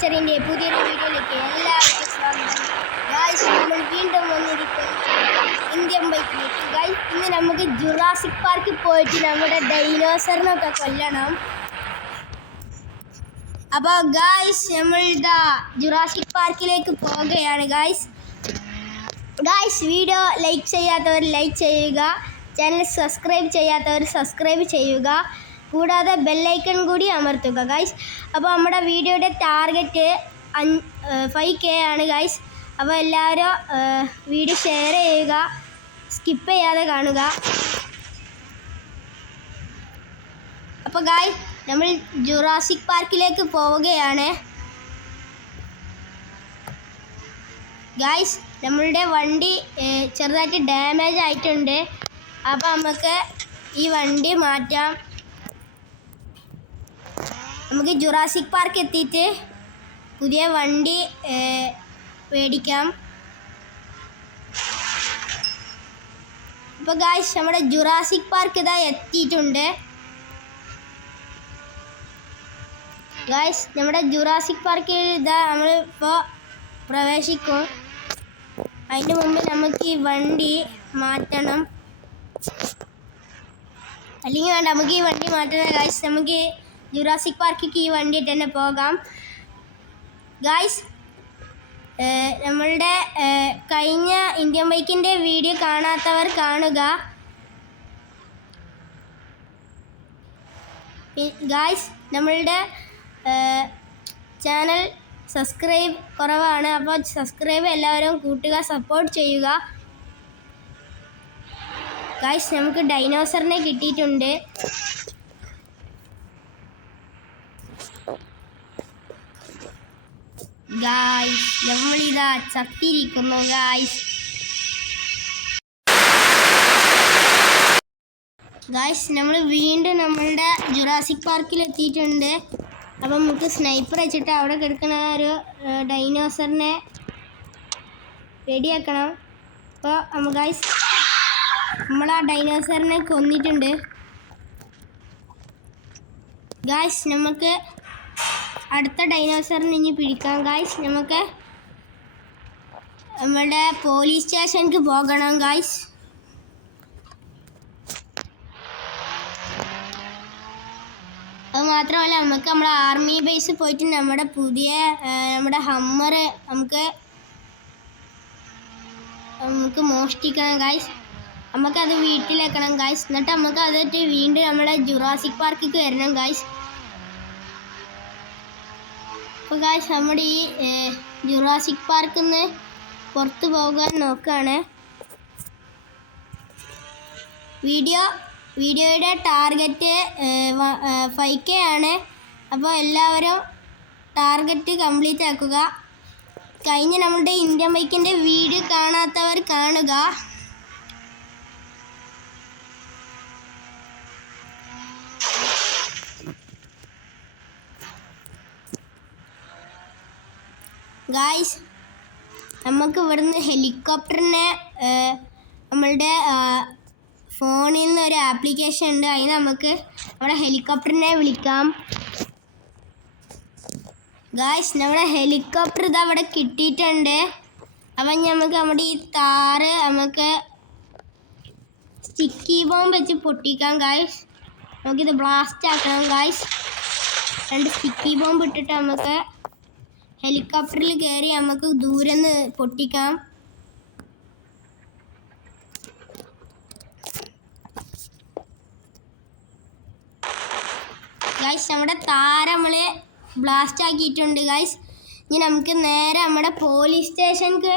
അഡ്വഞ്ചറിൻ്റെ പുതിയൊരു വീഡിയോയിലേക്ക് എല്ലാവർക്കും സ്വാഗതം. ഗായ്സ്, നമ്മൾ വീണ്ടും വന്നിരിക്കുന്നു ഇന്ത്യൻ ബൈക്കിലേക്ക്. ഗായ്സ്, ഇന്ന് നമുക്ക് ജുറാസിക് പാർക്കിൽ പോയിട്ട് നമ്മുടെ ഡൈനോസറിനൊക്കെ കൊല്ലണം. അപ്പോൾ ഗായ്സ്, നമ്മൾ ജുറാസിക് പാർക്കിലേക്ക് പോവുകയാണ്. ഗായ്സ്, വീഡിയോ ലൈക്ക് ചെയ്യാത്തവർ ലൈക്ക് ചെയ്യുക, ചാനൽ സബ്സ്ക്രൈബ് ചെയ്യാത്തവർ സബ്സ്ക്രൈബ് ചെയ്യുക, കൂടാതെ ബെല്ലൈക്കൺ കൂടി അമർത്തുക. ഗായ്സ്, അപ്പോൾ നമ്മുടെ വീഡിയോയുടെ ടാർഗറ്റ് 5K ആണ്. ഗായ്സ്, അപ്പോൾ എല്ലാവരും വീഡിയോ ഷെയർ ചെയ്യുക, സ്കിപ്പ് ചെയ്യാതെ കാണുക. അപ്പോൾ ഗായ്സ്, നമ്മൾ ജുറാസിക് പാർക്കിലേക്ക് പോവുകയാണ്. ഗായ്സ്, നമ്മളുടെ വണ്ടി ചെറുതായിട്ട് ഡാമേജ് ആയിട്ടുണ്ട്. അപ്പോൾ നമുക്ക് ഈ വണ്ടി മാറ്റാം. നമുക്ക് ജുറാസിക് പാർക്ക് എത്തിയിട്ട് പുതിയ വണ്ടി മേടിക്കാം. അപ്പോൾ ഗായ്സ്, നമ്മുടെ ജുറാസിക് പാർക്ക് ഇതാ എത്തിയിട്ടുണ്ട്. ഗായ്സ്, നമ്മുടെ ജുറാസിക് പാർക്കിൽ ഇതാ നമ്മളിപ്പോൾ പ്രവേശിക്കും. അതിന് മുമ്പ് നമുക്ക് ഈ വണ്ടി മാറ്റണം, അല്ലെങ്കിൽ വേണ്ട, നമുക്ക് ഈ വണ്ടി മാറ്റണം. ഗായ്സ്, നമുക്ക് ജുറാസിക് പാർക്കിലേക്ക് ഈ വണ്ടി തന്നെ പോകാം. ഗായ്സ്, നമ്മളുടെ കഴിഞ്ഞ ഇന്ത്യൻ ബൈക്കിൻ്റെ വീഡിയോ കാണാത്തവർ കാണുക. ഗായ്സ്, നമ്മളുടെ ചാനൽ സബ്സ്ക്രൈബ് കുറവാണ്. അപ്പോൾ സബ്സ്ക്രൈബ് എല്ലാവരും കൂട്ടുക, സപ്പോർട്ട് ചെയ്യുക. ഗായ്സ്, നമുക്ക് ഡൈനോസറിനെ കിട്ടിയിട്ടുണ്ട്. ഗായ്സ്, നമ്മളിതാ ചത്തിരിക്കുന്നു. ഗായ്സ്, നമ്മൾ വീണ്ടും നമ്മളുടെ ജുറാസിക് പാർക്കിൽ എത്തിയിട്ടുണ്ട്. അപ്പം നമുക്ക് സ്നൈപ്പർ വെച്ചിട്ട് അവിടെ കിടക്കുന്ന ഒരു ഡൈനോസറിനെ റെഡിയാക്കണം. അപ്പോൾ ഗായ്സ്, നമ്മൾ ആ ഡൈനോസറിനെ കൊന്നിട്ടുണ്ട്. ഗായ്സ്, നമുക്ക് അടുത്ത ഡൈനോസറിനെ ഇനി പിടിക്കാം. ഗായ്സ്, നമുക്ക് നമ്മുടെ പോലീസ് സ്റ്റേഷനിലേക്ക് പോകണം. ഗായ്സ്, അത് മാത്രമല്ല, നമുക്ക് നമ്മുടെ ആർമി ബേസ് പോയിട്ട് നമ്മുടെ പുതിയ നമ്മുടെ ഹമ്മർ നമുക്ക് മോഷ്ടിക്കണം. ഗായ്സ്, നമുക്കത് വീട്ടിലേക്കണം. ഗായ്സ്, എന്നിട്ട് നമുക്ക് അതിട്ട് വീണ്ടും നമ്മുടെ ജുറാസിക് പാർക്കിലേക്ക് വരണം. ഗായ്സ്, അപ്പോൾ ഗായ്സ്, നമ്മുടെ ഈ ജുറാസിക് പാർക്കിൽ നിന്ന് പുറത്ത് പോകാൻ നോക്കുകയാണ്. വീഡിയോയുടെ ടാർഗറ്റ് 5K ആണ്. അപ്പോൾ എല്ലാവരും ടാർഗറ്റ് കംപ്ലീറ്റ് ആക്കുക. കഴിഞ്ഞ നമ്മുടെ ഇന്ത്യൻ ബൈക്കിൻ്റെ വീഡിയോ കാണാത്തവർ കാണുക. ഗായ്സ്, നമുക്ക് ഇവിടുന്ന് ഹെലികോപ്റ്ററിനെ നമ്മളുടെ ഫോണിൽ നിന്ന് ഒരു ആപ്ലിക്കേഷൻ ഉണ്ട്, അതിന് നമുക്ക് നമ്മുടെ ഹെലികോപ്റ്ററിനെ വിളിക്കാം. ഗായ്സ്, നമ്മുടെ ഹെലികോപ്റ്റർ ഇത് അവിടെ കിട്ടിയിട്ടുണ്ട്. അപ്പം നമുക്ക് നമ്മുടെ ഈ താറ് നമുക്ക് സ്റ്റിക്കി ബോംബ് വെച്ച് പൊട്ടിക്കാം. ഗായ്സ്, നമുക്കിത് ബ്ലാസ്റ്റ് ആക്കണം. ഗായ്സ്, 2 സ്റ്റിക്കി ബോംബ് ഇട്ടിട്ട് നമുക്ക് ഹെലികോപ്റ്ററിൽ കയറി നമുക്ക് ദൂരെ നിന്ന് പൊട്ടിക്കാം. ഗായ്സ്, നമ്മുടെ താര നമ്മൾ ബ്ലാസ്റ്റ് ആക്കിയിട്ടുണ്ട്. ഗായ്സ്, ഇനി നമുക്ക് നേരെ നമ്മുടെ പോലീസ് സ്റ്റേഷനിലേക്ക്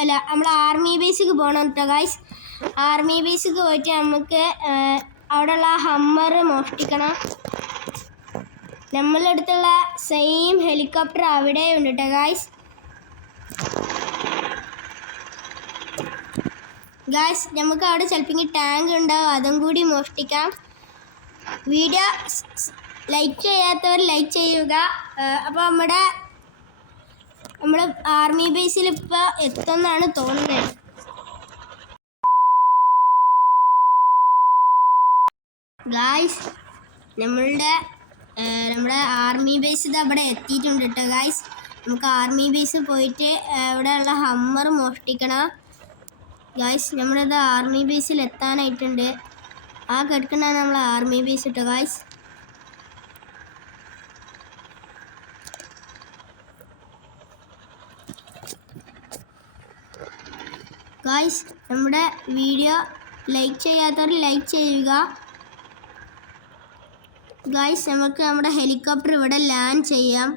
അല്ല നമ്മുടെ ആർമി ബേസിലേക്ക് പോകണം കേട്ടോ. ഗായ്സ്, ആർമി ബേസിലേക്ക് പോയിട്ട് നമുക്ക് അവിടെയുള്ള ഹമ്മർ മോഷ്ടിക്കണം. നമ്മളുടെ അടുത്തുള്ള സെയിം ഹെലികോപ്റ്റർ അവിടെ ഉണ്ട് കേട്ടോ. ഗായ്സ്, നമുക്ക് അവിടെ ചിലപ്പോൾ ടാങ്ക് ഉണ്ടാവും, അതും കൂടി മോഷ്ടിക്കാം. വീഡിയോ ലൈക്ക് ചെയ്യാത്തവർ ലൈക്ക് ചെയ്യുക. അപ്പോൾ നമ്മുടെ ആർമി ബേസിൽ ഇപ്പോൾ എത്തുമെന്നാണ് തോന്നുന്നത്. ഗായ്സ്, നമ്മളുടെ നമ്മുടെ ആർമി ബേസ് ഇത് അവിടെ എത്തിയിട്ടുണ്ട് കേട്ടോ ഗായ്സ്. നമുക്ക് ആർമി ബേസ് പോയിട്ട് അവിടെയുള്ള ഹമ്മർ മോഷ്ടിക്കണം ഗായ്സ്. നമ്മളിത് ആർമി ബേസിൽ എത്താനായിട്ടുണ്ട്. ആ കിടക്കുന്നതാണ് നമ്മളെ ആർമി ബേസ് കേട്ടോ ഗായ്സ്. ഗായ്സ് നമ്മുടെ വീഡിയോ ലൈക്ക് ചെയ്യാത്തവർ ലൈക്ക് ചെയ്യുക ഗായ്സ്. നമുക്ക് നമ്മുടെ ഹെലികോപ്റ്റർ ഇവിടെ ലാൻഡ് ചെയ്യാം.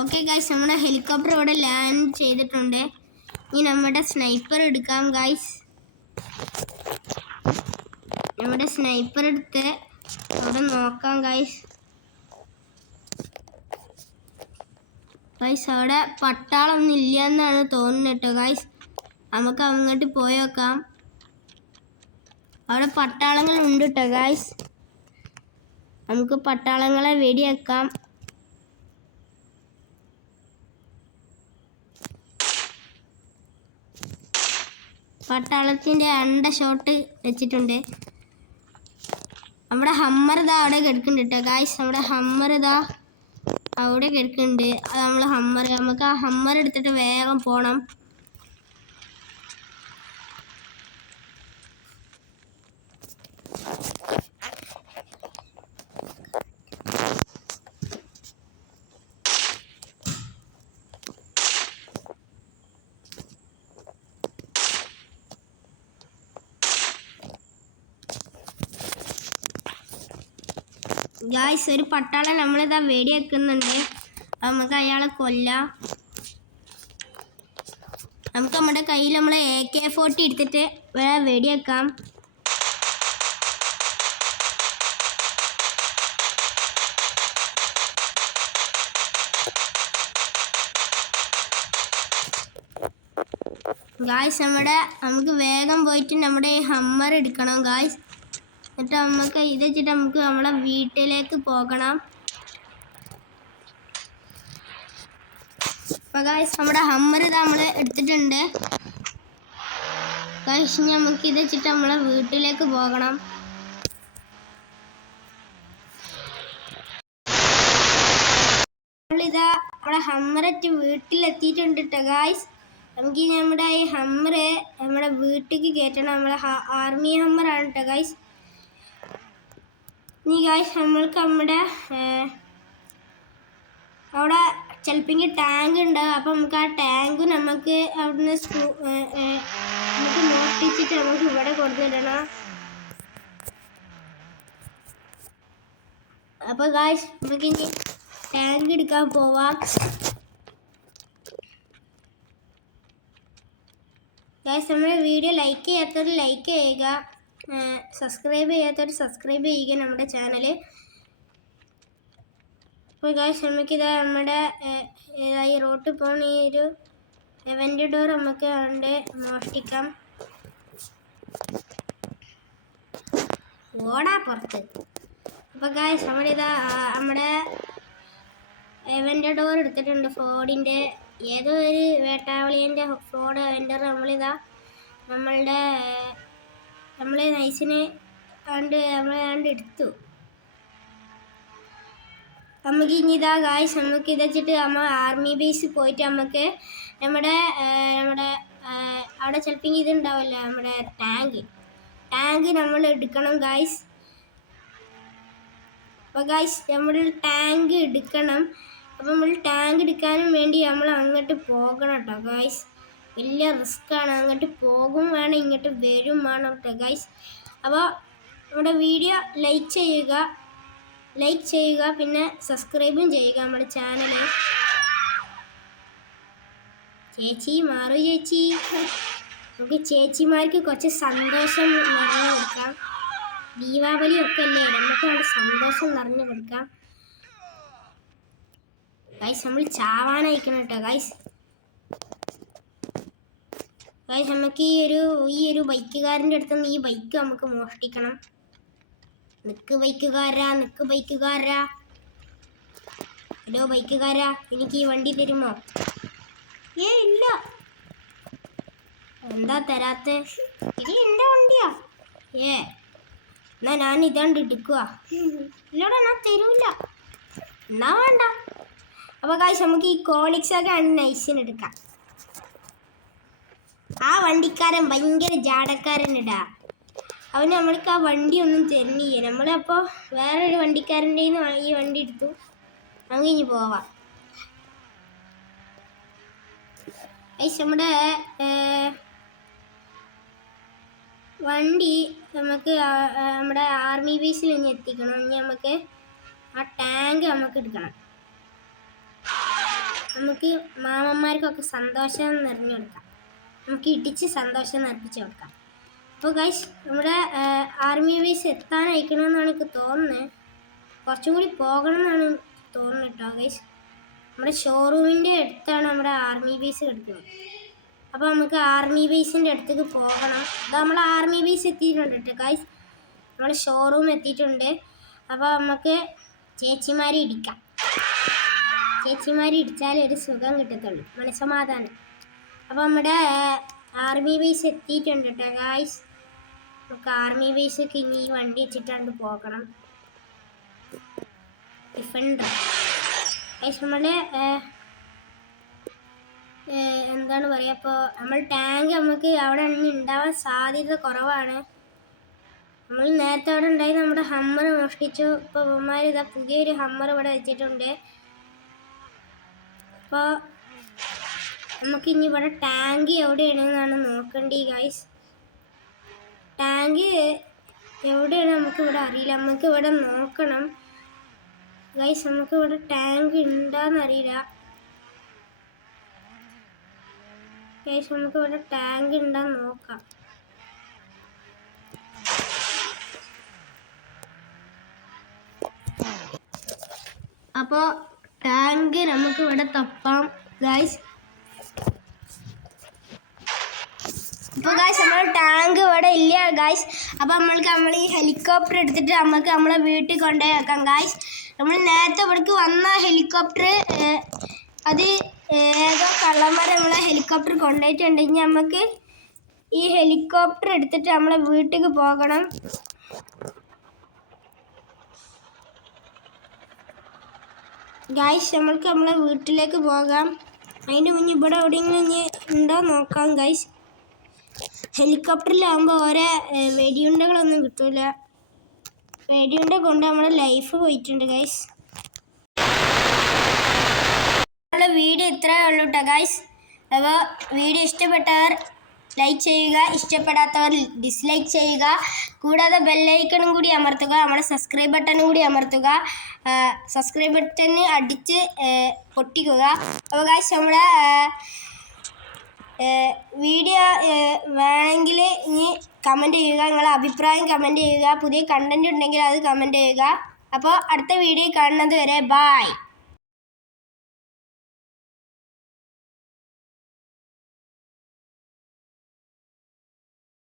ഓക്കെ ഗായ്സ്, നമ്മുടെ ഹെലികോപ്റ്റർ ഇവിടെ ലാൻഡ് ചെയ്തിട്ടുണ്ട്. ഇനി നമ്മുടെ സ്നൈപ്പർ എടുക്കാം ഗായ്സ്. നമ്മുടെ സ്നൈപ്പർ എടുത്ത് അവിടെ നോക്കാം ഗായ്സ്. ഗായ്സ് അവിടെ പട്ടാളൊന്നും ഇല്ല എന്നാണ് തോന്നുന്നത് കേട്ടോ ഗായ്സ്. നമുക്ക് അങ്ങോട്ട് പോയി നോക്കാം. അവിടെ പട്ടാളങ്ങൾ ഉണ്ട് കേട്ടോ ഗായ്സ്. നമുക്ക് പട്ടാളങ്ങളെ വെടിവെക്കാം. പട്ടാളത്തിൻ്റെ അണ്ട ഷോട്ട് വെച്ചിട്ടുണ്ട്. നമ്മുടെ ഹമ്മർ ഇതാ അവിടെ കിടക്കുന്നുണ്ട് കേട്ടോ ഗായ്സ്. നമ്മുടെ ഹമ്മർ ഇതാ അവിടെ കിടക്കുന്നുണ്ട്. അത് നമ്മൾ ഹമ്മർ, നമുക്ക് ആ ഹമ്മർ എടുത്തിട്ട് വേഗം പോകണം. ഗായ്സ് ഒരു പട്ടാളം നമ്മളിതാ വെടിവെക്കുന്നുണ്ട്. നമുക്ക് അയാളെ കൊല്ലാം. നമുക്ക് നമ്മുടെ കയ്യിൽ നമ്മൾ AK-40 എടുത്തിട്ട് വെടിവെക്കാം. ഗായ്സ് നമുക്ക് വേഗം പോയിട്ട് നമ്മുടെ ഈ ഹമ്മർ എടുക്കണം ഗായ്സ്. എന്നിട്ട് നമുക്ക് ഇത് വെച്ചിട്ട് നമുക്ക് നമ്മളെ വീട്ടിലേക്ക് പോകണം. അപ്പോൾ ഗായ്സ് നമ്മുടെ ഹമ്മർ ഇത് നമ്മൾ എടുത്തിട്ടുണ്ട് ഗായ്സ്. നമുക്ക് ഇത് വെച്ചിട്ട് നമ്മളെ വീട്ടിലേക്ക് പോകണം. നമ്മളിതാ നമ്മുടെ ഹമ്മററ്റ് വീട്ടിലെത്തിയിട്ടുണ്ട് കേട്ടോ ഗായ്സ്. നമുക്ക് നമ്മുടെ ഈ ഹമ്മർ നമ്മുടെ വീട്ടിലേക്ക് കയറ്റണം. നമ്മളെ ആർമി ഹമ്മറാണ് കേട്ടോ ഗായ്സ്. ഇനി ഗായ്സ് നമ്മൾക്ക് നമ്മുടെ അവിടെ ചിലപ്പോൾ ടാങ്ക് ഉണ്ടാകും. അപ്പം നമുക്ക് ആ ടാങ്ക് നമുക്ക് അവിടുന്ന് നമുക്ക് മോഷ്ടിച്ചിട്ട് നമുക്ക് ഇവിടെ കൊടുത്തിടണം. അപ്പോൾ ഗായ്സ് നമുക്ക് ഇനി ടാങ്ക് എടുക്കാൻ പോവാം. ഗായ്സ് നമ്മുടെ വീഡിയോ ലൈക്ക് ചെയ്യാത്തവർ ലൈക്ക് ചെയ്യുക, സബ്സ്ക്രൈബ് ചെയ്യാത്തവർ സബ്സ്ക്രൈബ് ചെയ്യുക നമ്മുടെ ചാനൽ. അപ്പോൾ ഗായ്സ് നമുക്കിത് നമ്മുടെ ഈ റോട്ടിൽ പോകുന്ന ഈ ഒരു എവൻ്റ് ഡോർ നമുക്ക് കണ്ട് മോഷ്ടിക്കാം. ഓടാ പുറത്ത്. അപ്പോൾ ഗായ്സ് നമ്മളിതാ നമ്മുടെ എവൻ്റ് ഡോർ എടുത്തിട്ടുണ്ട്. ഫോർഡിൻ്റെ ഏതോ ഒരു വേട്ടാവളിയൻ്റെ ഫോർഡ് എവൻ്റർ നമ്മളിതാ നമ്മൾ നൈസിനെ നമ്മളെ എടുത്തു. നമുക്ക് ഇനി ഇതാ ഗായ്സ് നമുക്ക് ഇത് വെച്ചിട്ട് നമ്മൾ ആർമി ബേസിൽ പോയിട്ട് നമുക്ക് നമ്മുടെ അവിടെ ചിലപ്പോൾ ഇതുണ്ടാവില്ല, നമ്മുടെ ടാങ്ക് നമ്മൾ എടുക്കണം ഗായ്സ്. അപ്പോൾ ഗായ്സ് നമ്മൾ ടാങ്ക് എടുക്കണം. അപ്പോൾ നമ്മൾ ടാങ്ക് എടുക്കാനും വേണ്ടി നമ്മൾ അങ്ങോട്ട് പോകണം കേട്ടോ ഗായ്സ്. വലിയ റിസ്ക്കാണ്. അങ്ങോട്ട് പോകും വേണം, ഇങ്ങോട്ട് വരും വേണം കേട്ടോ ഗായ്സ്. അപ്പോൾ നമ്മുടെ വീഡിയോ ലൈക്ക് ചെയ്യുക, പിന്നെ സബ്സ്ക്രൈബും ചെയ്യുക നമ്മുടെ ചാനൽ. ചേച്ചി മാറു ചേച്ചി. നമുക്ക് ചേച്ചിമാർക്ക് കുറച്ച് സന്തോഷം നിറഞ്ഞു കൊടുക്കാം. ദീപാവലി ഒക്കെ അല്ലേ, നമുക്ക് അവിടെ സന്തോഷം നിറഞ്ഞു കൊടുക്കാം ഗൈസ്. നമ്മൾ ചാവാനായിക്കണം കേട്ടോ ഗൈസ്. നമുക്ക് ഈ ഒരു ബൈക്കുകാരൻ്റെ അടുത്ത് നിന്ന് ഈ ബൈക്ക് നമുക്ക് മോഷ്ടിക്കണം. നിക്ക് ബൈക്കുകാരാ. ഹലോ ബൈക്കുകാരാ, എനിക്ക് ഈ വണ്ടി തരുമോ? ഇല്ല. എന്താ തരാത്ത? ഇത് എൻ്റെ വണ്ടിയാ. എന്നാ ഞാൻ ഇതാണ്ട് എടുക്കുക. ഇല്ലടാ ഞാൻ തരൂല. എന്നാ വേണ്ട. അപ്പോൾ ഗായ്സ് നമുക്ക് ഈ കോണിക്സൊക്കെ നൈസിന് എടുക്കാം. ആ വണ്ടിക്കാരൻ ഭയങ്കര ജാടക്കാരനിടാ. അവന് നമ്മൾക്ക് ആ വണ്ടി ഒന്നും തരുന്നില്ല. നമ്മളപ്പോൾ വേറൊരു വണ്ടിക്കാരൻ്റെ ഈ വണ്ടി എടുത്തു. നമുക്ക് ഇനി പോവാം. നമ്മുടെ വണ്ടി നമുക്ക് നമ്മുടെ ആർമി ബേസിൽ ഇനി എത്തിക്കണം. ഇനി നമുക്ക് ആ ടാങ്ക് നമുക്ക് എടുക്കണം. നമുക്ക് മാമന്മാർക്കൊക്കെ സന്തോഷം നിറഞ്ഞു കൊടുക്കാം. നമുക്ക് ഇടിച്ച് സന്തോഷം നിറപ്പിച്ച് കൊടുക്കാം. അപ്പോൾ ഗൈസ് നമ്മുടെ ആർമി ബേസ് എത്താനയക്കണമെന്നാണ് എനിക്ക് തോന്നുന്നത്. കുറച്ചും കൂടി പോകണം എന്നാണ് തോന്നുന്നത് കേട്ടോ ഗൈസ്. നമ്മുടെ ഷോറൂമിൻ്റെ അടുത്താണ് നമ്മുടെ ആർമി ബേസ് കിടക്കുന്നത്. അപ്പോൾ നമുക്ക് ആർമി ബേസിൻ്റെ അടുത്തേക്ക് പോകണം. അത് നമ്മൾ ആർമി ബേസ് എത്തിയിട്ടുണ്ട് കേട്ടോ ഗൈസ്. നമ്മൾ ഷോറൂം എത്തിയിട്ടുണ്ട്. അപ്പോൾ നമുക്ക് ചേച്ചിമാരെ ഇടിക്കാം. ചേച്ചിമാരെ ഇടിച്ചാൽ ഒരു സുഖം കിട്ടത്തുള്ളൂ, മനസ്സമാധാനം. അപ്പോൾ നമ്മുടെ ആർമി ബേസ് എത്തിയിട്ടുണ്ട് കേട്ടോ ഗൈസ്. നമുക്ക് ആർമി ബേസൊക്കെ ഇനി ഈ വണ്ടി വെച്ചിട്ടാണ്ട് പോകണം. ഡിഫൻഡർ ഗൈസ് നമ്മുടെ എന്താണ് പറയുക, അപ്പോൾ നമ്മൾ ടാങ്ക് നമുക്ക് അവിടെ ഉണ്ടാവാൻ സാധ്യത കുറവാണ്. നമ്മൾ നേരത്തെ അവിടെ ഉണ്ടായി നമ്മുടെ ഹമ്മർ മോഷ്ടിച്ചു. ഇപ്പോൾ ഇവന്മാർ ഇതാ പുതിയൊരു ഹമ്മർ ഇവിടെ വെച്ചിട്ടുണ്ട്. അപ്പോൾ നമുക്കിനി ഇവിടെ ടാങ്ക് എവിടെയാണെന്നാണ് നോക്കേണ്ടത് ഗൈസ്. ടാങ്ക് എവിടെയാണ് നമുക്കിവിടെ അറിയില്ല. നമുക്ക് ഇവിടെ നോക്കണം ഗൈസ്. നമുക്കിവിടെ ടാങ്ക് ഉണ്ടോയെന്നറിയില്ല ഗൈസ്. നമുക്കിവിടെ ടാങ്ക് ഉണ്ടോയെന്ന് നോക്കാം. അപ്പോൾ ടാങ്ക് നമുക്കിവിടെ തപ്പാം ഗൈസ്. ഇപ്പോൾ ഗൈസ് നമ്മൾ ടാങ്ക് ഇവിടെ ഇല്ല ഗൈസ്. അപ്പോൾ നമ്മൾ ഈ ഹെലികോപ്റ്റർ എടുത്തിട്ട് നമുക്ക് നമ്മളെ വീട്ടിൽ കൊണ്ടുപോയി വെക്കാം ഗൈസ്. നമ്മൾ നേരത്തെ ഇവിടേക്ക് വന്ന ഹെലികോപ്റ്റർ അത് ഏതോ കള്ളന്മാരെ നമ്മളെ ഹെലികോപ്റ്റർ കൊണ്ടുപോയിട്ടുണ്ടെങ്കിൽ നമുക്ക് ഈ ഹെലികോപ്റ്റർ എടുത്തിട്ട് നമ്മളെ വീട്ടിലേക്ക് പോകണം. ഗൈസ് നമ്മൾക്ക് നമ്മളെ വീട്ടിലേക്ക് പോകാം. അതിൻ്റെ മുന്നേ ഇവിടെ എവിടെയെങ്കിലും ഇനി ഉണ്ടോ നോക്കാം ഗൈസ്. ഹെലികോപ്റ്ററിലാകുമ്പോൾ ഓരോ വെടിയുണ്ടകളൊന്നും കിട്ടൂല. വെടിയുണ്ട കൊണ്ട് നമ്മുടെ ലൈഫ് പോയിട്ടുണ്ട് ഗൈസ്. വീഡിയോ ഇത്രയേ ഉള്ളൂ കേട്ടോ ഗൈസ്. അപ്പോൾ വീഡിയോ ഇഷ്ടപ്പെട്ടവർ ലൈക്ക് ചെയ്യുക, ഇഷ്ടപ്പെടാത്തവർ ഡിസ്ലൈക്ക് ചെയ്യുക. കൂടാതെ ബെല്ലൈക്കണും കൂടി അമർത്തുക. നമ്മുടെ സബ്സ്ക്രൈബ് ബട്ടണും കൂടി അമർത്തുക. സബ്സ്ക്രൈബ് ബട്ടണ് അടിച്ച് പൊട്ടിക്കുക. അപ്പോൾ ഗൈസ് നമ്മുടെ വീഡിയോ വേണമെങ്കിൽ ഇനി കമൻറ്റ് ചെയ്യുക. നിങ്ങളുടെ അഭിപ്രായം കമൻറ്റ് ചെയ്യുക. പുതിയ കണ്ടൻറ് ഉണ്ടെങ്കിൽ അത് കമൻറ്റ് ചെയ്യുക. അപ്പോൾ അടുത്ത വീഡിയോ കാണുന്നത് വരെ ബായ്.